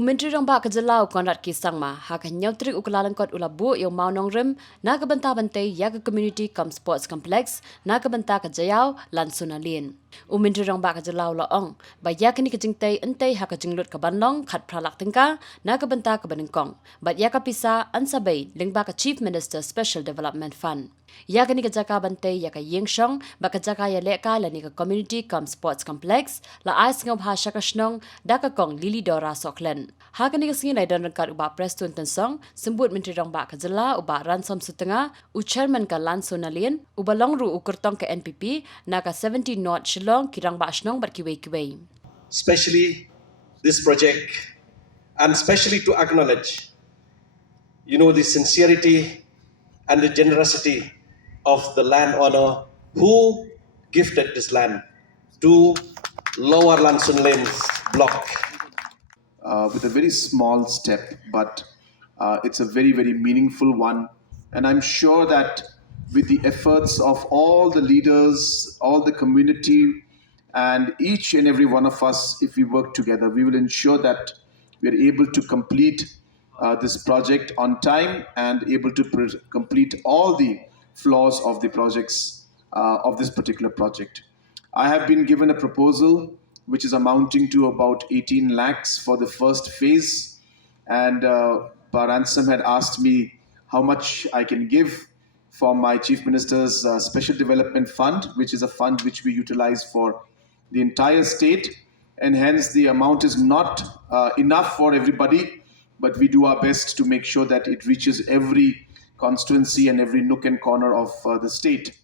Menteri Rong Ba Jaiaw Konrad Kisangma hak nyotri ukalalangkot ulabu yung Mawnongrim na kabanta bantay yak community com sports complex na kabanta Jaiaw Lannsonalane. Menteri Rong Ba Jaiaw laong ba yak ni kajingtay entay hak jinglot kabanlong khat pralak tingka na kabanta kabanengkong ba yak pisa ansabay lingba ka Chief Minister Special Development Fund. Yak ni kajaka bantay yak yingshong ba kajaka ya leka la ni ka community com sports complex la ais ngab ha shakashnong dakakong Lili Dora Soklen. Hak ni kasingin ay dan rangkat uba prestun tensong sembut Menteri Rong Ba Jaiaw uba ransom setengah chairman ka Lannsonalane uba longru ukurtong ka NPP na ka 70 North Shillong kirang ba ashnong berkiwei-kiwei. Especially this project, and especially to acknowledge, the sincerity and the generosity of the landowner who gifted this land to Lower Lannsonalane block. With a very small step, but it's a very, very meaningful one. And I'm sure that with the efforts of all the leaders, all the community, and each and every one of us, if we work together, we will ensure that we are able to complete this project on time and able to complete all the flaws of the projects of this particular project. I have been given a proposal which is amounting to about 18 lakhs for the first phase, and Ransom had asked me how much I can give for my Chief Minister's Special Development Fund, which is a fund which we utilize for the entire state, and hence the amount is not enough for everybody, but we do our best to make sure that it reaches every constituency and every nook and corner of the state.